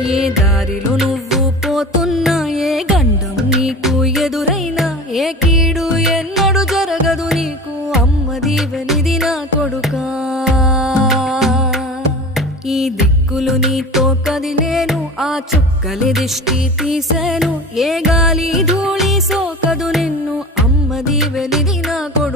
ఏ దారిలో నువ్వు పోతున్నా, ఏ గండం నీకు ఎదురైనా, ఏ కీడు ఎన్నడు జరగదు నీకు, అమ్మ దీవెనిది నా కొడుకా. ఈ దిక్కులు నీతో కదిలేను, ఆ చుక్కలి దిష్టి తీసేను, ఏ గాలి ధూళి సోకదు నిన్ను, అమ్మ దీవెనిది నా కొడుకా.